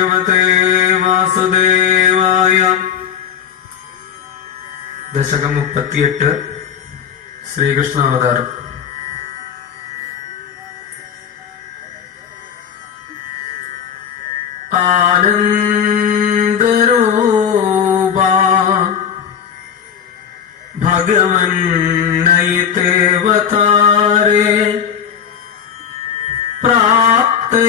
ഭഗവതേ വാസുദേവായ. ദശകം 38 ശ്രീകൃഷ്ണ അവതാരം. ആനന്ദരൂപ ഭഗവൻ നയിതേവതാരേ പ്രാപ്തേ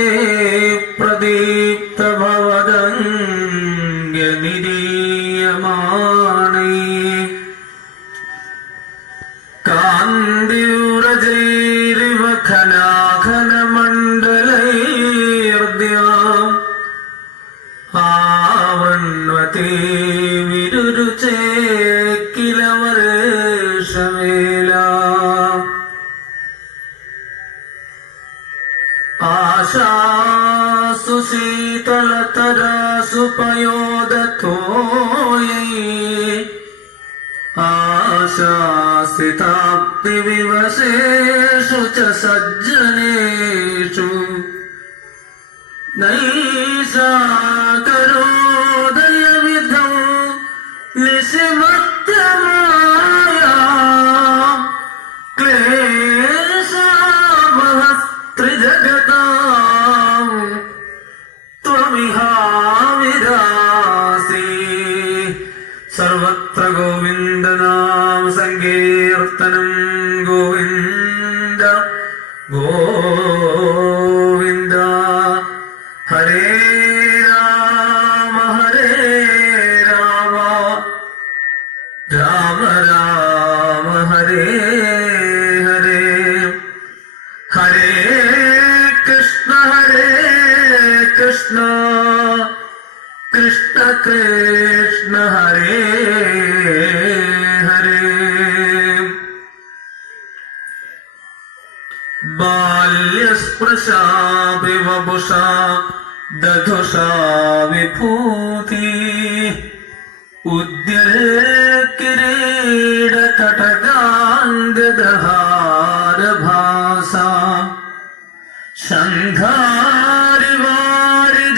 പ്രദീപ്ത ഭവദംഗനിരീയമാണേ കാന്തിവ്രജൈരിവ ഖനാഖനമണ്ഡലൈർദ്യാം ആവൃണ്വതേ വിരുരുചേ കില വർഷവേലാ ആശാസു ശീതളതരാസു പയോദതോയൈ ആശാസിതാബ്ദിവിവശേഷു ച സജ്ജനേഷു നൈഷാ കരോദയവിധൗ നിശിമത്യമായാ ക്ലേശാവഹസ്ത്രിജഗതാം ത്വമിഹാവിരാസി. സർവത്ര ഗോവിന്ദനാമ സങ്കീർത്തനം. ഗോവിന്ദ ഗോവിന്ദ. ഹരേ രാമ ഹരേ രാമ രാമ രാമ ഹരേ ഹരേ. ഹരേ കൃഷ്ണ കൃഷ്ണ കൃഷ്ണ ഹരേ ഹരേ. ബാല്യസ്പൃശാപി വപുഷാ ദധുഷാ വിഭൂതി ഉദ്യൽക്കിരീടകടകാംഗദഹാരഭാസാ ശംഖാരിവാരി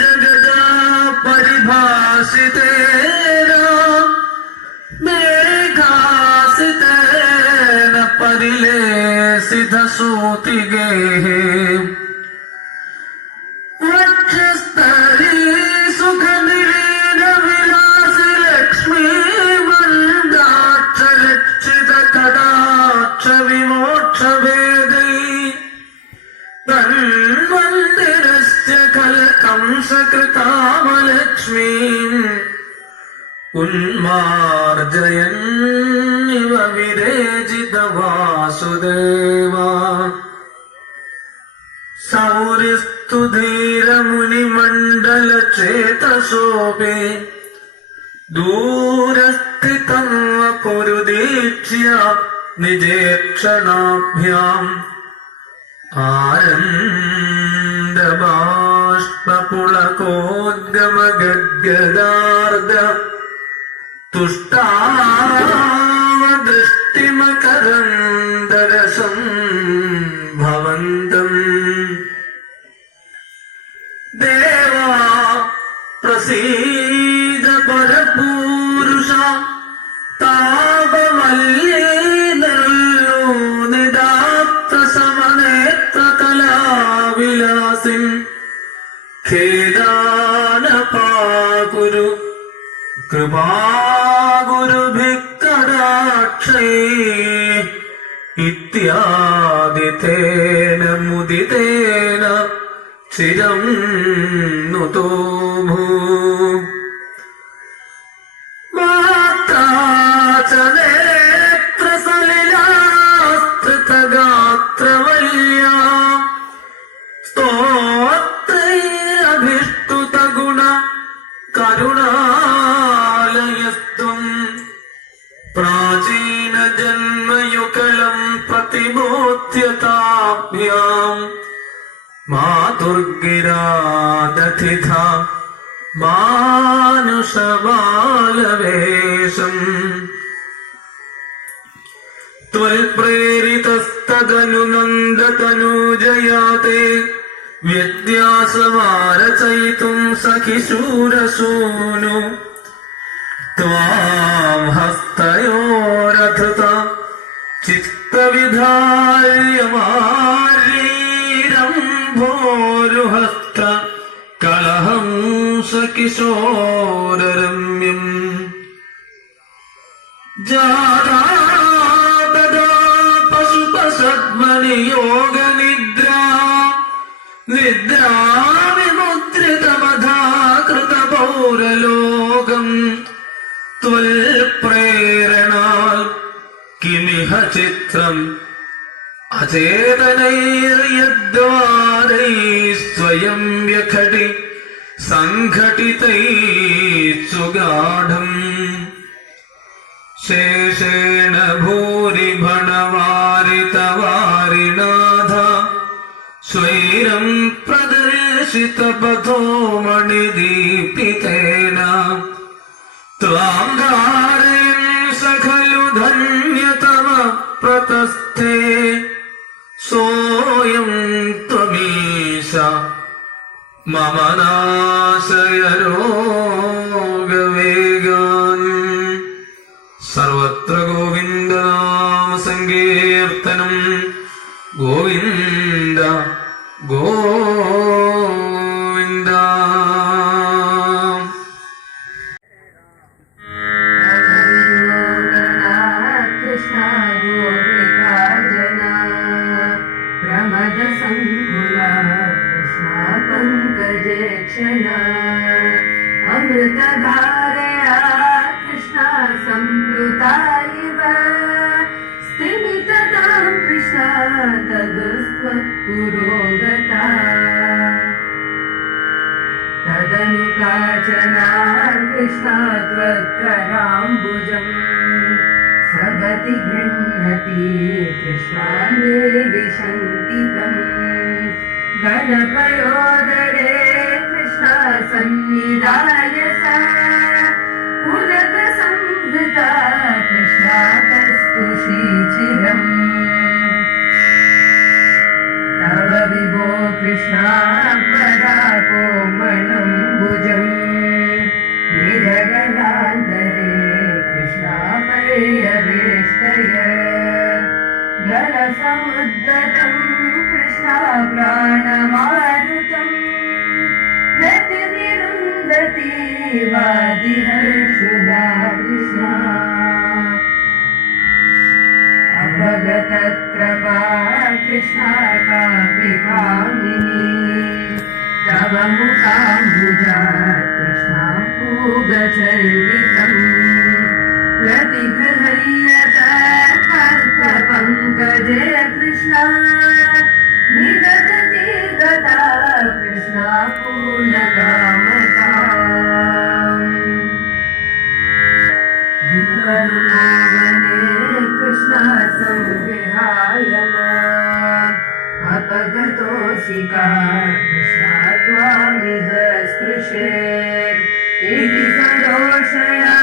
ജഗദാ പരിഭാസിതേന മേഘാസിതേന പരിലേസിതസൂതിഗേഃ വക്ഷസ്ഥലീ സുഖനിലീനവിലാസി ലക്ഷ്മീ വൃന്ദാക്ഷലക്ഷിതകടാക്ഷവിമോക്ഷഭേദൈ തന്മന്ദിരസ്യ കലകംസകൃതാമലക്ഷ്മീം ഉന്മാർജയന്നിവ വിരേജിത വാസുദേവാ. സൗരിസ്തു ധീരമുനിമണ്ഡലചേതസോപി ദൂരസ്ഥിതം പുരുദീക്ഷ്യ നിജേക്ഷണാഭ്യാം ആനന്ദബാഷ്പപുളകോദ്ഗമഗദ്ഗദാർദ്ര തുഷ്ടാവദൃഷ്ടിമകരന്ദരസം ഭവന്തം. ദേവാ പ്രസീദ പരപൂരുഷ താപമല്ലീനല്ലോ നിദാത്ത സമനേത്ര കലാവിലാസിൻ ഖേദാനപാകുരു കൃപാഗുരുഭിക്കടാക്ഷൈ ഇത്യാദിതേന മുദിതേന ചിരം നുതോ ഭൂ. മാതാ ച നേത്രസലിലാസ്ത്രിതഗാത്രവല്യാ സ്തോത്രൈരഭിഷ്ടുതഗുണ കരുണാലയസ്ത്വം പ്രാചീനജന്മയുഗളം പ്രതിബോധ്യതാഭ്യാം മാതുർഗിരാദധിഥ മാനുഷബാലവേഷം. ത്വൽപ്രേരിതസ്തദനുനന്ദതനൂജയാ തേ व्यत्यासमारचयितुं सखिशूरसूनु त्वां हस्तयोरथता चित्तविधार्यमारीरम्भोरुहस्त कलहंस किशोररम्यम् जाता तदा पशुपसद्मनियोगनिद्रा निद्राविमुद्रितमधाकृतपौरलोकम् त्वल्प्रेरणात् किमिह चित्रम् अचेतनैर्यद्वारैः स्वयं व्यखटि सङ्घटितैः सुगाढम् शेषेण भूरिभणवारितवारिणाथ स्वैरं प्रदर्शितपथो मणिदीपितेन त्वां धारयन् स खलु धन्यतम प्रतस्थे सोऽयं त्वमीश मम नाशय रोगवेगान्। सर्वत्र गोविन्दनाम संकीर्तनं गोविन्द गोविन्द। कृष्ण गोपिका जना प्रमद संकुला कृष्ण पंकजे क्षण अमृतधारया कृष्ण संप्लुता इव स्थिमिततां कृष्ण तदुस्त्वत्पुरोगता तदनु काचना कृष्ण त्वत्कराम्बुजम् सगति गृह्णति कृष्णाने विशङ्कितम् गणपयोदरे कृष्ण सन्निधाय स उदक संहृता कृष्णा कस्तुषीचिरम् तव विभो कृष्णा पराकोमलं भुजम् निजगणान्तरे कृष्णा पर्यवेष्टय घनसमुद्गतं कृष्णा प्राणमारुतम् प्रतिनिरुन्धति वादिहर्षुदा कृष्णा अभगतत्रपा कृष्णा कापिकामिनी तव मुखाम्बुजा कृष्णा पूगचर्वितम् प्रतिगृह्यत पङ्कजे कृष्णा निदधति गता कृष्णा पूर्णकामता विकर्मोगने कृष्णा संविहायन अपगतोऽसिका कृष्णा त्वामिह स्पृशेत् इति सरोषया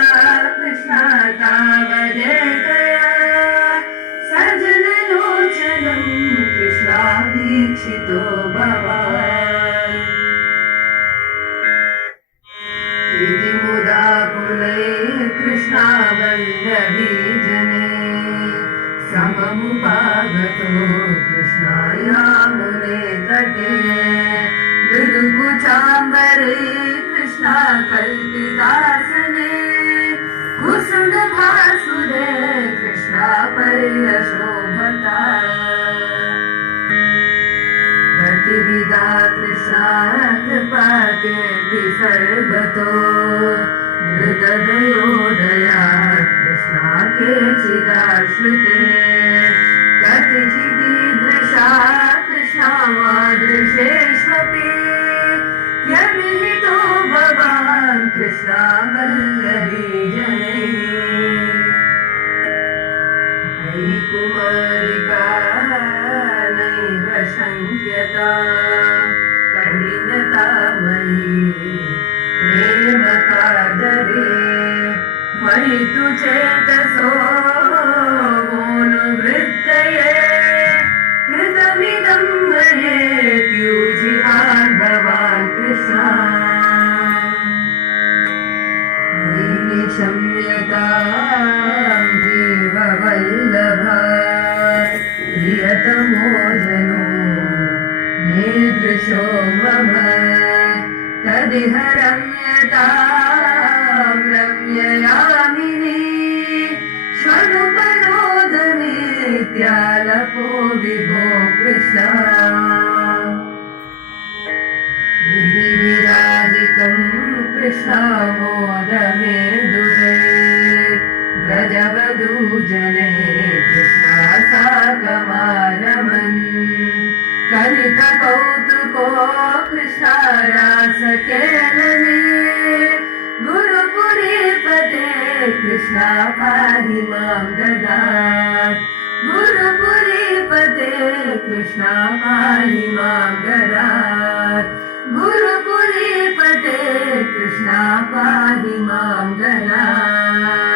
कृष्णा तावदेकया सजनलोचनं कृष्णा वीक्षितो भवान् इति मुदा पुनैः कृष्णा वल्लभीजने सममुपागतो कृष्णा यामुने तटे मृदुकुचाम्बरे कृष्णा कल्पितासने कुसुमभासुरे कृष्णा पर्यशोभता प्रतिविदा कृष्णा कृपाके विसर्गतो धृतदयोदया कृष्णा केचिदाश्रिते कतिचिदीदृशा कृष्णा मादृशेष्वपि यविहितो भवान् कृष्णा वल्लभीजने अयि कुमारिका नैव शङ्क्यता कठिनता मयि प्रेमकादरे मयि तु चेतसो मोनुवृत्तये कृतमिदं मयेत्युजिहा क्षम्यतां देववल्लभा प्रियतमो जनो मीदृशो मम तदिह रम्यतां रम्ययामिनी स्वनुपनोदनीत्यालपो विभो कृष्णा गिरिराजितं कृष्णामोदमेन्दुरे व्रजवधूजने कृष्णा साकमारमन् कलितकौतुको कृष्णा रासकेलने गुरुपुरीपते कृष्णा पाहि मां ददात् गुरुपुरीपते कृष्णा पाहि मां ददात् गुरुपुरीपते कृष्णा पाहि मां ददात्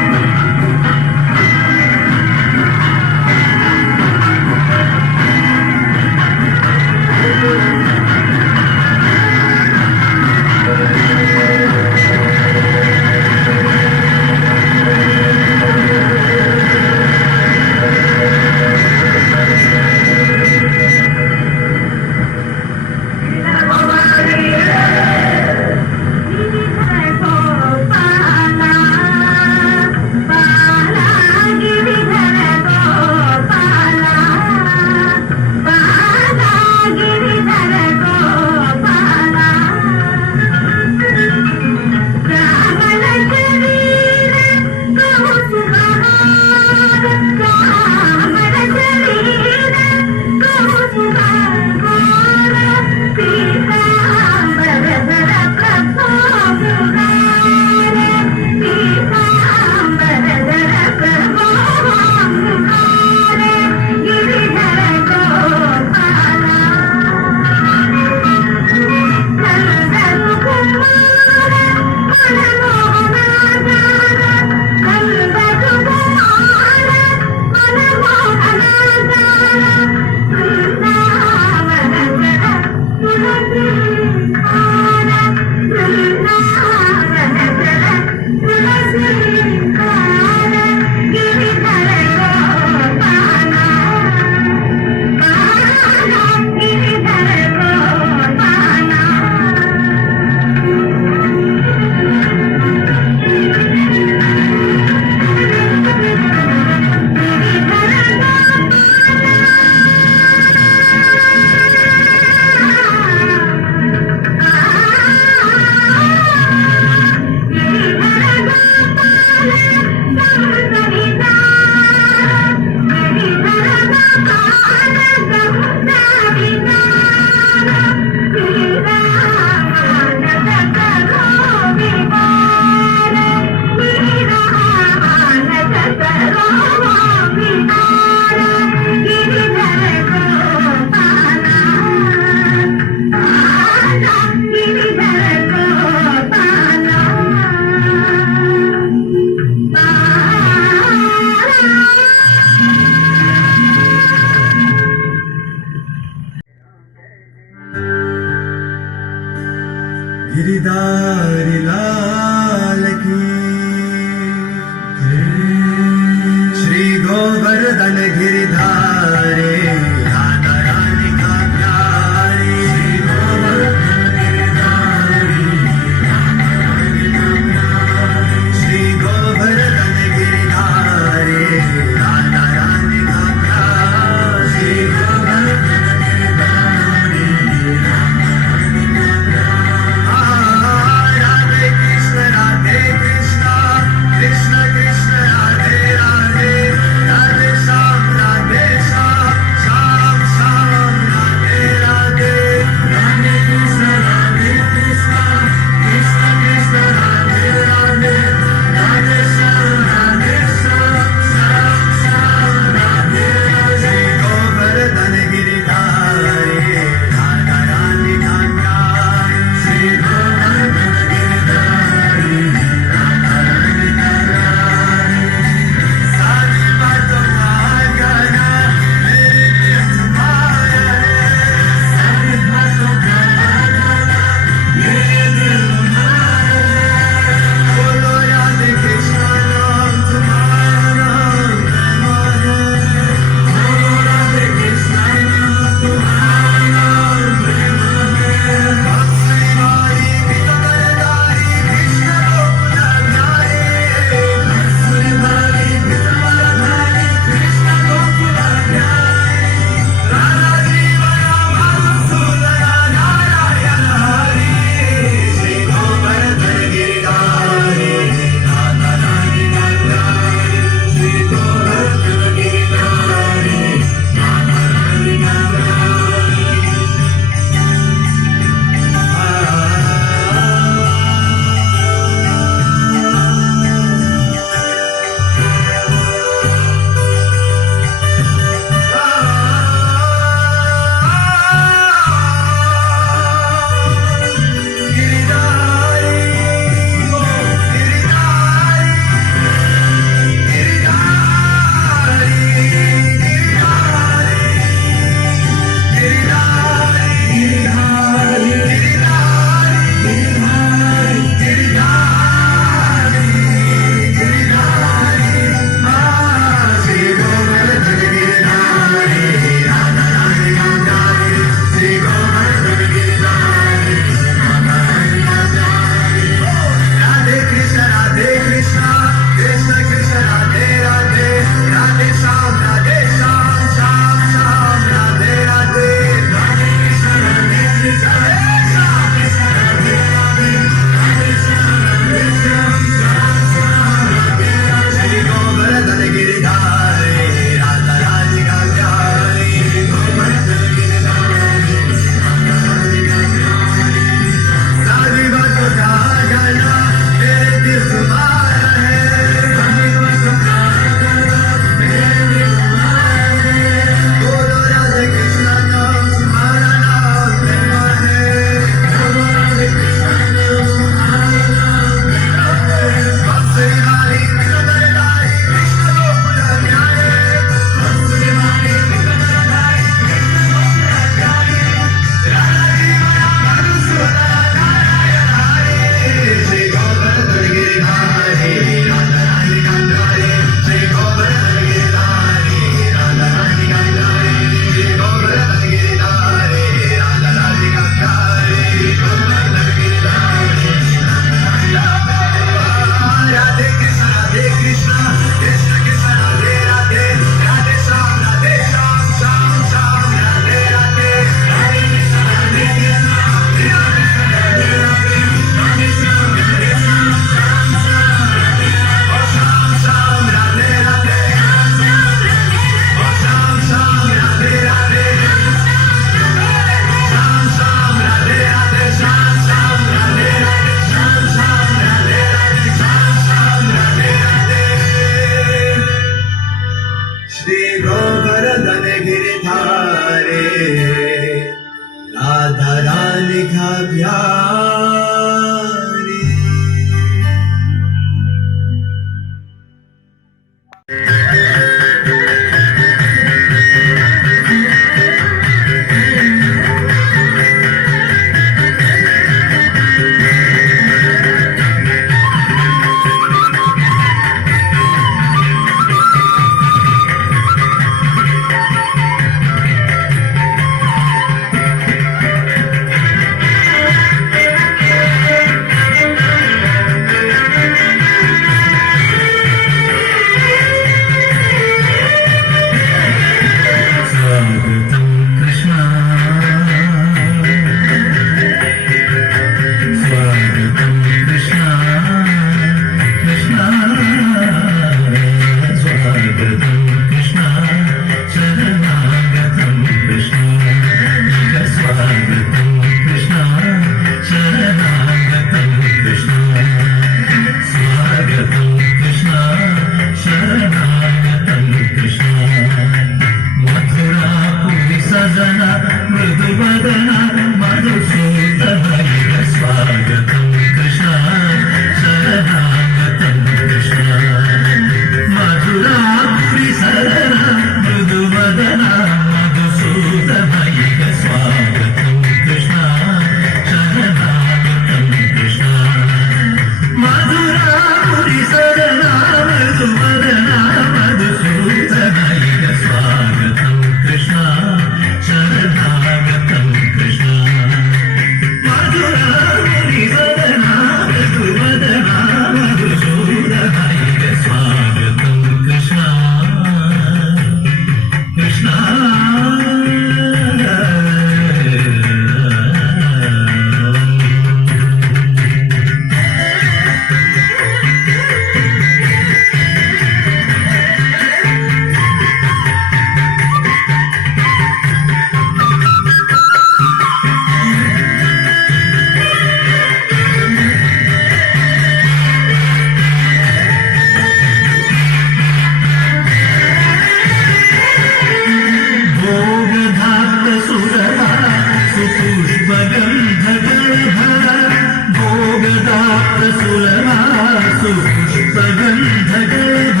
सुपुष्पगन्धगर्भ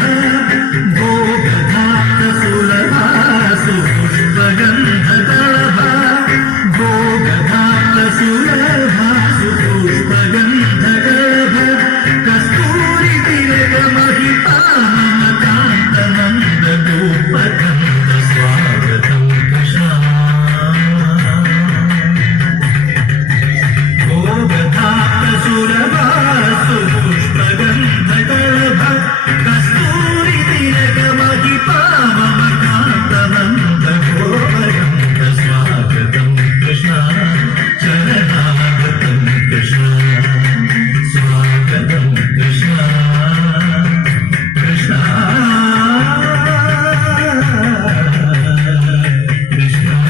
भोगधातसुलभा सुपुष्पगन्धगर्भ भोगधातसुलभा सुपुष्पगन्धगर्भ कस्तूरितिलकमहितामकान्तनन्दगोपकन्द स्वागतं कृष्णा भोगधातसुलभा सुपुष्पगन्धगर्भ कस्तूरितिलकमहितामकान्तनन्दगोपकन्द स्वागतं कृष्णा चरणागतं कृष्णा स्वागतं कृष्णा कृष्णा कृष्णा